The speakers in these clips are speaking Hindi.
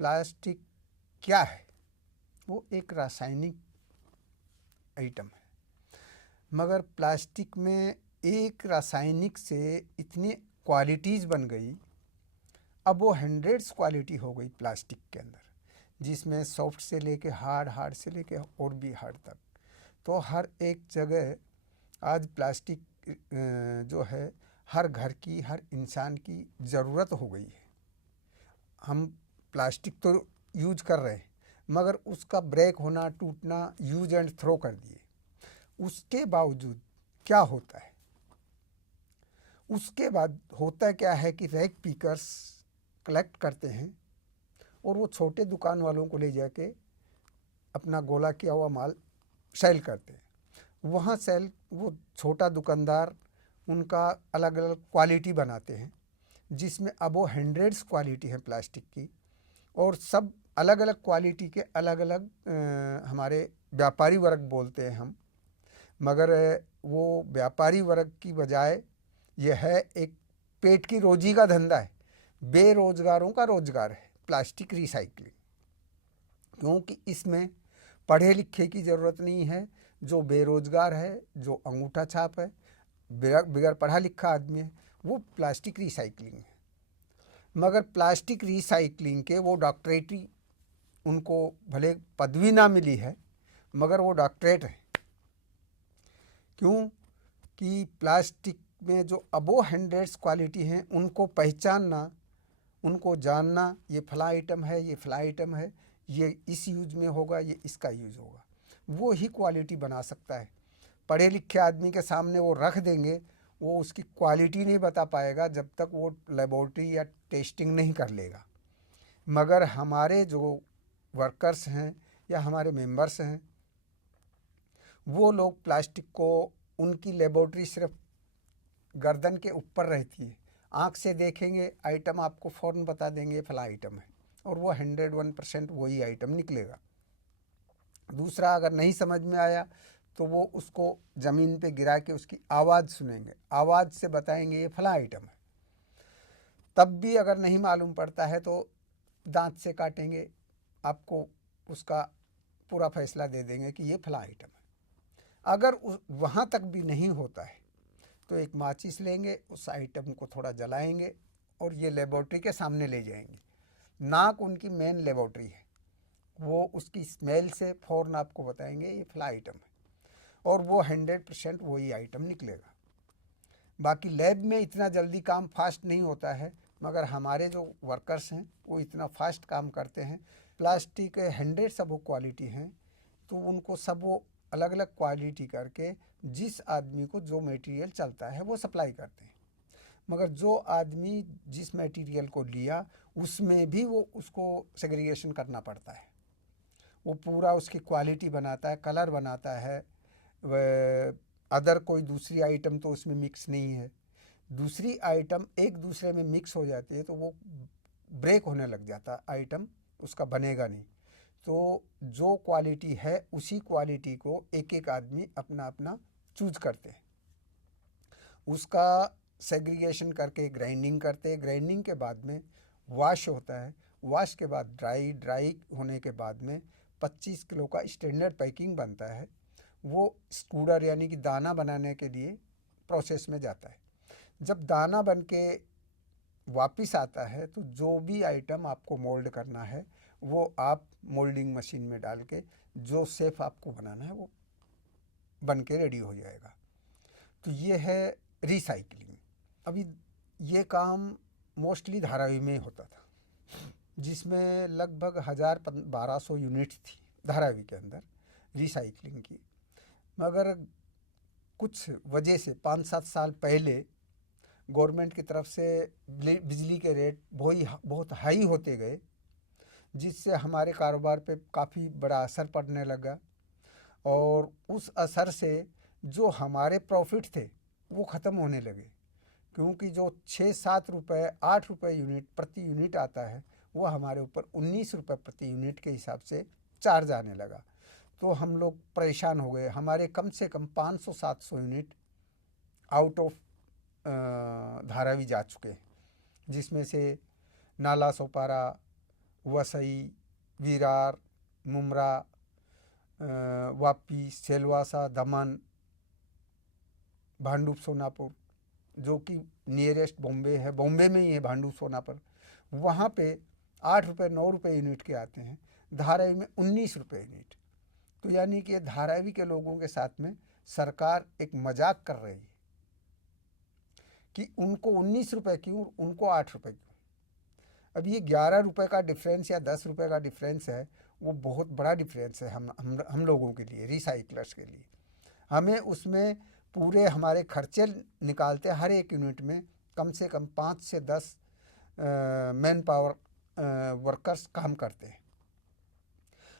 प्लास्टिक क्या है? वो एक रासायनिक आइटम है, मगर प्लास्टिक में एक रासायनिक से इतनी क्वालिटीज़ बन गई, अब वो हंड्रेड्स क्वालिटी हो गई प्लास्टिक के अंदर, जिसमें सॉफ्ट से लेके हार्ड, हार्ड से लेके और भी हार्ड तक। तो हर एक जगह आज प्लास्टिक जो है हर घर की, हर इंसान की ज़रूरत हो गई है। हम प्लास्टिक तो यूज कर रहे हैं, मगर उसका ब्रेक होना, टूटना, यूज एंड थ्रो कर दिए। उसके बावजूद क्या होता है? उसके बाद होता क्या है कि रैक पिकर्स कलेक्ट करते हैं और वो छोटे दुकान वालों को ले जाके अपना गोला किया हुआ माल सेल करते हैं। वहाँ सेल वो छोटा दुकानदार उनका अलग अलग क्वालिटी बनाते हैं, जिसमें अब वो हंड्रेड्स क्वालिटी है प्लास्टिक की, और सब अलग अलग क्वालिटी के अलग अलग हमारे व्यापारी वर्ग बोलते हैं हम, मगर वो व्यापारी वर्ग की बजाय यह है एक पेट की रोजी का धंधा है, बेरोजगारों का रोजगार है प्लास्टिक रिसाइकलिंग। क्योंकि इसमें पढ़े लिखे की ज़रूरत नहीं है। जो बेरोजगार है, जो अंगूठा छाप है, बगैर पढ़ा लिखा आदमी है, वो प्लास्टिक रिसाइकलिंग है। मगर प्लास्टिक रिसाइकलिंग के वो डॉक्टरेटी, उनको भले पदवी ना मिली है, मगर वो डॉक्टरेट है। क्यों कि प्लास्टिक में जो अबो हंड्रेड्स क्वालिटी हैं, उनको पहचानना, उनको जानना, ये फला आइटम है, ये फला आइटम है, ये इस यूज में होगा, ये इसका यूज होगा, वो ही क्वालिटी बना सकता है। पढ़े लिखे आदमी के सामने वो रख देंगे, वो उसकी क्वालिटी नहीं बता पाएगा जब तक वो लेबोरेटरी या टेस्टिंग नहीं कर लेगा। मगर हमारे जो वर्कर्स हैं या हमारे मेंबर्स हैं, वो लोग प्लास्टिक को, उनकी लेबोरेटरी सिर्फ गर्दन के ऊपर रहती है, आँख से देखेंगे आइटम आपको फ़ौरन बता देंगे फला आइटम है, और वो 101% वही आइटम निकलेगा। दूसरा, अगर नहीं समझ में आया तो वो उसको ज़मीन पे गिरा के उसकी आवाज़ सुनेंगे, आवाज़ से बताएंगे ये फला आइटम है। तब भी अगर नहीं मालूम पड़ता है तो दांत से काटेंगे, आपको उसका पूरा फैसला दे देंगे कि ये फला आइटम है। अगर वहाँ तक भी नहीं होता है तो एक माचिस लेंगे, उस आइटम को थोड़ा जलाएंगे और ये लेबोरेटरी के सामने ले जाएंगे। नाक उनकी मेन लेबोरेटरी है, वो उसकी स्मेल से फ़ौरन आपको बताएंगे ये फला आइटम है, और वो 100% वही आइटम निकलेगा। बाकी लैब में इतना जल्दी काम फास्ट नहीं होता है, मगर हमारे जो वर्कर्स हैं वो इतना फास्ट काम करते हैं। प्लास्टिक 100 सब क्वालिटी हैं, तो उनको सब वो अलग अलग क्वालिटी करके जिस आदमी को जो मटेरियल चलता है वो सप्लाई करते हैं। मगर जो आदमी जिस मटेरियल को लिया उसमें भी वो उसको सेग्रीगेशन करना पड़ता है। वो पूरा उसकी क्वालिटी बनाता है, कलर बनाता है, अदर कोई दूसरी आइटम तो उसमें मिक्स नहीं है। दूसरी आइटम एक दूसरे में मिक्स हो जाती है तो वो ब्रेक होने लग जाता, आइटम उसका बनेगा नहीं। तो जो क्वालिटी है उसी क्वालिटी को एक एक आदमी अपना अपना चूज करते हैं, उसका सेग्रीगेशन करके ग्राइंडिंग करते हैं। ग्राइंडिंग के बाद में वॉश होता है, वॉश के बाद ड्राई होने के बाद में 25 किलो का स्टैंडर्ड पैकिंग बनता है। वो स्कूडर यानी कि दाना बनाने के लिए प्रोसेस में जाता है। जब दाना बन के वापस आता है तो जो भी आइटम आपको मोल्ड करना है वो आप मोल्डिंग मशीन में डाल के जो शेप आपको बनाना है वो बन के रेडी हो जाएगा। तो ये है रिसाइकलिंग। अभी ये काम मोस्टली धारावी में होता था, जिसमें लगभग 1000-1200 यूनिट थी धारावी के अंदर रिसाइकलिंग की। मगर कुछ वजह से 5-7 साल पहले गवर्नमेंट की तरफ से बिजली के रेट बहुत हाई होते गए, जिससे हमारे कारोबार पे काफ़ी बड़ा असर पड़ने लगा, और उस असर से जो हमारे प्रॉफिट थे वो ख़त्म होने लगे। क्योंकि जो 6-7 रुपये 8 रुपये यूनिट प्रति यूनिट आता है वो हमारे ऊपर 19 रुपये प्रति यूनिट के हिसाब से चार्ज आने लगा। तो हम लोग परेशान हो गए। हमारे कम से कम 500-700 यूनिट आउट ऑफ धारावी जा चुके हैं, जिसमें से नाला सोपारा, वसई, विरार, मुमरा, वापी, सेलवासा, दमन, भांडुप सोनापुर, जो कि नियरेस्ट बॉम्बे है, बॉम्बे में ही है भांडुप सोनापुर, वहाँ पे 8 रुपये 9 रुपये यूनिट के आते हैं। धारावी में 19 रुपये यूनिट। तो यानी कि धारावी के लोगों के साथ में सरकार एक मजाक कर रही है कि उनको 19 रुपये क्यों, उनको 8 रुपये क्यों। अब ये 11 रुपये का डिफरेंस या 10 रुपये का डिफरेंस है, वो बहुत बड़ा डिफरेंस है हम लोगों के लिए, रिसाइक्लर्स के लिए। हमें उसमें पूरे हमारे खर्चे निकालते, हर एक यूनिट में कम से कम 5 से 10 मैन पावर वर्कर्स काम करते हैं।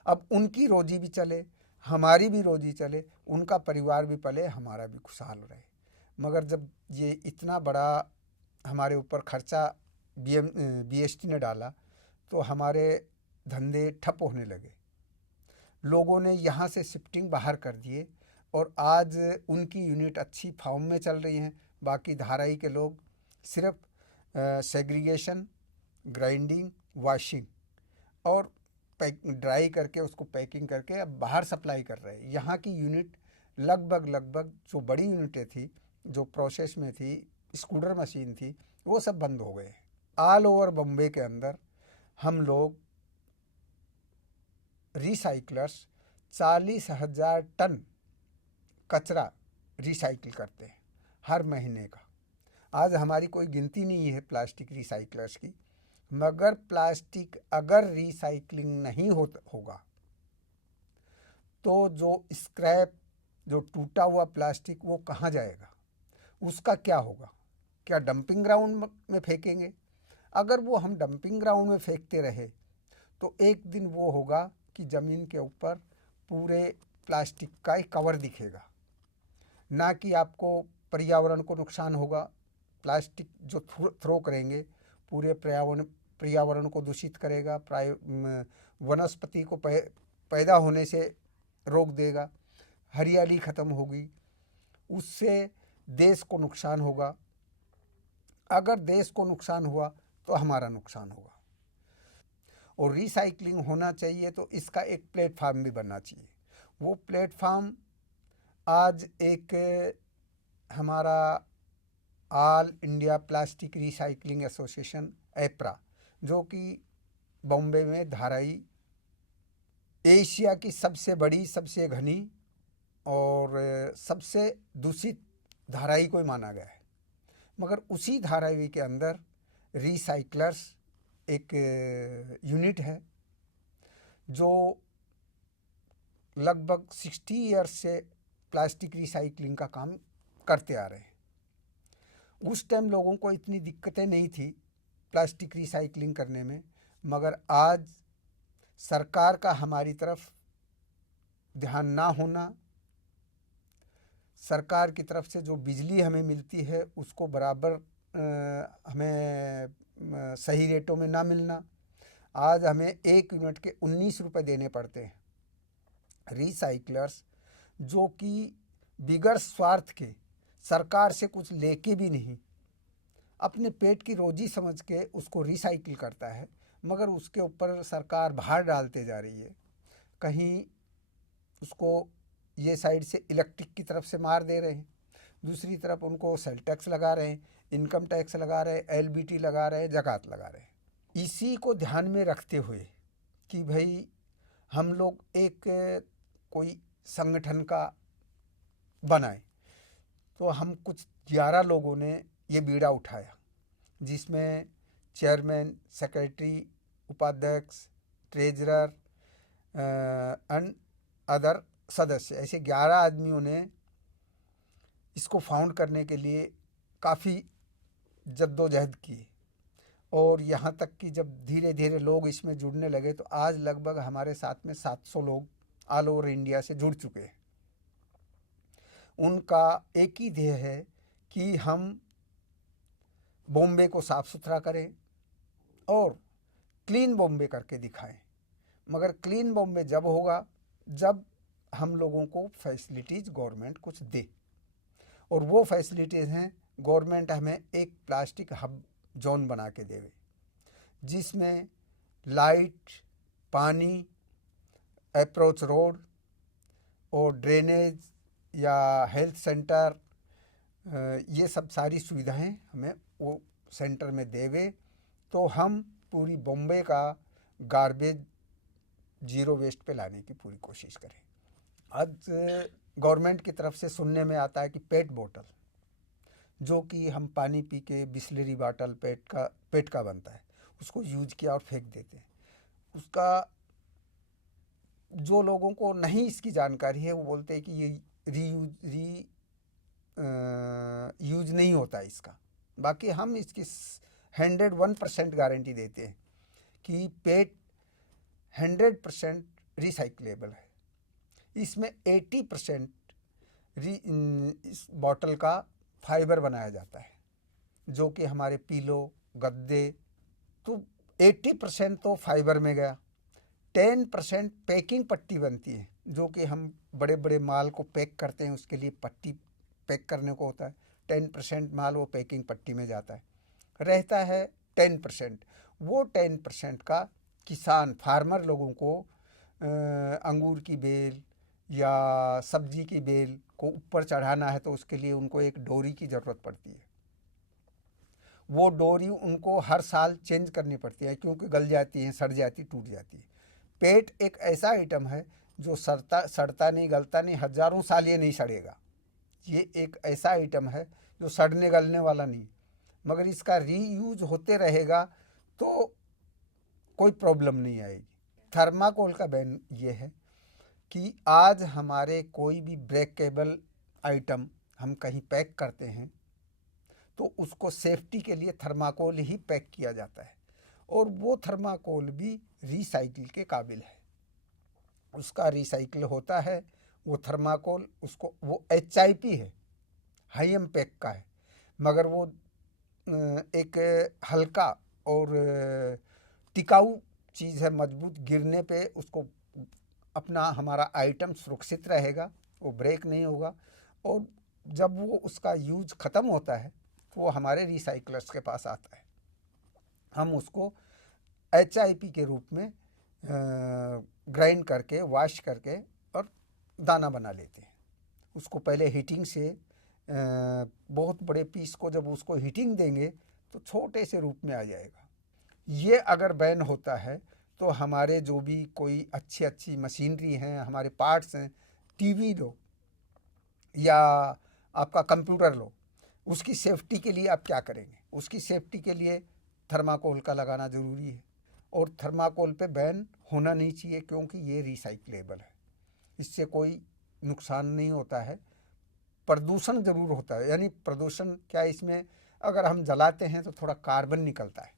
अब उनकी रोजी भी चले, हमारी भी रोजी चले, उनका परिवार भी पले, हमारा भी खुशहाल रहे। मगर जब ये इतना बड़ा हमारे ऊपर खर्चा BST ने डाला तो हमारे धंधे ठप होने लगे। लोगों ने यहाँ से शिफ्टिंग बाहर कर दिए और आज उनकी यूनिट अच्छी फॉर्म में चल रही हैं। बाकी धाराई के लोग सिर्फ सेग्रीगेशन, ग्राइंडिंग, वॉशिंग और ड्राई करके उसको पैकिंग करके अब बाहर सप्लाई कर रहे हैं। यहाँ की यूनिट लगभग जो बड़ी यूनिटें थी, जो प्रोसेस में थी, स्कूटर मशीन थी, वो सब बंद हो गए। ऑल ओवर बम्बे के अंदर हम लोग रिसाइक्लर्स 40,000 टन कचरा रिसाइकिल करते हैं हर महीने का। आज हमारी कोई गिनती नहीं है प्लास्टिक रिसाइक्लर्स की, मगर प्लास्टिक अगर रिसाइकलिंग नहीं होगा तो जो स्क्रैप, जो टूटा हुआ प्लास्टिक, वो कहाँ जाएगा, उसका क्या होगा? क्या डंपिंग ग्राउंड में फेंकेंगे? अगर वो हम डंपिंग ग्राउंड में फेंकते रहे तो एक दिन वो होगा कि ज़मीन के ऊपर पूरे प्लास्टिक का ही कवर दिखेगा। ना कि आपको पर्यावरण को नुकसान होगा, प्लास्टिक जो थ्रो करेंगे पूरे पर्यावरण को दूषित करेगा, वनस्पति को पैदा होने से रोक देगा, हरियाली ख़त्म होगी, उससे देश को नुकसान होगा। अगर देश को नुकसान हुआ तो हमारा नुकसान होगा। और रिसाइकलिंग होना चाहिए तो इसका एक प्लेटफार्म भी बनना चाहिए। वो प्लेटफार्म आज एक हमारा all India plastic recycling association एप्रा, जो कि बॉम्बे में धाराई एशिया की सबसे बड़ी, सबसे घनी और सबसे दूषित धाराई को माना गया है। मगर उसी धारावी के अंदर रिसाइक्लर्स एक यूनिट है जो लगभग 60 ईयर्स से प्लास्टिक रिसाइकलिंग का काम करते आ रहे हैं। उस टाइम लोगों को इतनी दिक्कतें नहीं थी प्लास्टिक रिसाइकलिंग करने में, मगर आज सरकार का हमारी तरफ ध्यान ना होना, सरकार की तरफ से जो बिजली हमें मिलती है उसको बराबर हमें सही रेटों में ना मिलना, आज हमें 1 यूनिट के 19 रुपये देने पड़ते हैं। रिसाइक्लर्स जो कि बिगर स्वार्थ के, सरकार से कुछ लेके भी नहीं, अपने पेट की रोजी समझ के उसको रिसाइकिल करता है, मगर उसके ऊपर सरकार भार डालते जा रही है। कहीं उसको ये साइड से इलेक्ट्रिक की तरफ से मार दे रहे हैं, दूसरी तरफ उनको सेल टैक्स लगा रहे हैं, इनकम टैक्स लगा रहे हैं, LBT लगा रहे हैं, ज़कात लगा रहे हैं। इसी को ध्यान में रखते हुए कि भाई हम लोग एक कोई संगठन का बनाए, तो हम कुछ 11 लोगों ने ये बीड़ा उठाया, जिसमें चेयरमैन, सेक्रेटरी, उपाध्यक्ष, ट्रेजरर एंड अदर सदस्य, ऐसे 11 आदमियों ने इसको फाउंड करने के लिए काफ़ी जद्दोजहद की। और यहाँ तक कि जब धीरे धीरे लोग इसमें जुड़ने लगे तो आज लगभग हमारे साथ में 700 लोग ऑल ओवर इंडिया से जुड़ चुके हैं। उनका एक ही ध्येय है कि हम बॉम्बे को साफ़ सुथरा करें और क्लीन बॉम्बे करके दिखाएं। मगर क्लीन बॉम्बे जब होगा जब हम लोगों को फैसिलिटीज़ गवर्नमेंट कुछ दे, और वो फैसिलिटीज़ हैं, गवर्नमेंट हमें एक प्लास्टिक हब जोन बना के देवे, जिसमें लाइट, पानी, अप्रोच रोड और ड्रेनेज या हेल्थ सेंटर, ये सब सारी सुविधाएं हमें वो सेंटर में देवे तो हम पूरी बॉम्बे का गार्बेज जीरो वेस्ट पे लाने की पूरी कोशिश करें। आज गवर्नमेंट की तरफ से सुनने में आता है कि पेट बोतल, जो कि हम पानी पी के बिस्लरी बॉटल पेट का बनता है, उसको यूज किया और फेंक देते हैं। उसका जो लोगों को नहीं इसकी जानकारी है वो बोलते हैं कि ये यूज नहीं होता इसका। बाकी हम इसकी 101% गारंटी देते हैं कि पेट 100% रिसाइक्लेबल है। इसमें 80% इस बॉटल का फाइबर बनाया जाता है, जो कि हमारे पीलो, गद्दे, तो 80% तो फाइबर में गया। 10% पैकिंग पट्टी बनती है, जो कि हम बड़े बड़े माल को पैक करते हैं, उसके लिए पट्टी पैक करने को होता है। 10% माल वो पैकिंग पट्टी में जाता है। रहता है 10%। वो 10% का किसान फार्मर लोगों को अंगूर की बेल या सब्जी की बेल को ऊपर चढ़ाना है तो उसके लिए उनको एक डोरी की ज़रूरत पड़ती है। वो डोरी उनको हर साल चेंज करनी पड़ती है, क्योंकि गल जाती है, सड़ जाती, टूट जाती है। पेट एक ऐसा आइटम है जो सड़ता नहीं, गलता नहीं, हजारों साल ये नहीं सड़ेगा। ये एक ऐसा आइटम है जो सड़ने गलने वाला नहीं, मगर इसका रीयूज होते रहेगा तो कोई प्रॉब्लम नहीं आएगी। थर्माकोल का बैन ये है कि आज हमारे कोई भी ब्रेकेबल आइटम हम कहीं पैक करते हैं तो उसको सेफ्टी के लिए थर्माकोल ही पैक किया जाता है, और वो थर्माकोल भी रिसाइकिल के काबिल है। उसका रिसाइकिल होता है वो थर्माकोल, उसको वो HIP है, हाई इम्पैक्ट का है, मगर वो एक हल्का और टिकाऊ चीज़ है, मजबूत, गिरने पे उसको अपना हमारा आइटम सुरक्षित रहेगा, वो ब्रेक नहीं होगा। और जब वो उसका यूज ख़त्म होता है तो वो हमारे रिसाइकलर्स के पास आता है। हम उसको HIP के रूप में ग्राइंड करके, वॉश करके और दाना बना लेते हैं। उसको पहले हीटिंग से बहुत बड़े पीस को जब उसको हीटिंग देंगे तो छोटे से रूप में आ जाएगा। ये अगर बैन होता है तो हमारे जो भी कोई अच्छी अच्छी मशीनरी हैं, हमारे पार्ट्स हैं, टीवी लो या आपका कंप्यूटर लो, उसकी सेफ्टी के लिए आप क्या करेंगे? उसकी सेफ्टी के लिए थर्माकोल का लगाना ज़रूरी है, और थर्माकोल पे बैन होना नहीं चाहिए, क्योंकि ये रिसाइक्लेबल है, इससे कोई नुकसान नहीं होता है। प्रदूषण ज़रूर होता है, यानी प्रदूषण क्या, इसमें अगर हम जलाते हैं तो थोड़ा कार्बन निकलता है,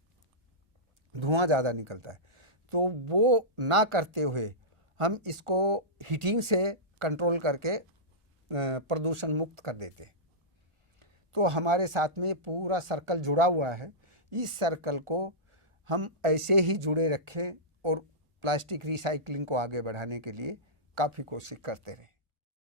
धुआं ज़्यादा निकलता है, तो वो ना करते हुए हम इसको हीटिंग से कंट्रोल करके प्रदूषण मुक्त कर देते हैं। तो हमारे साथ में पूरा सर्कल जुड़ा हुआ है। इस सर्कल को हम ऐसे ही जुड़े रखें और प्लास्टिक रिसाइकलिंग को आगे बढ़ाने के लिए काफ़ी कोशिश करते रहें।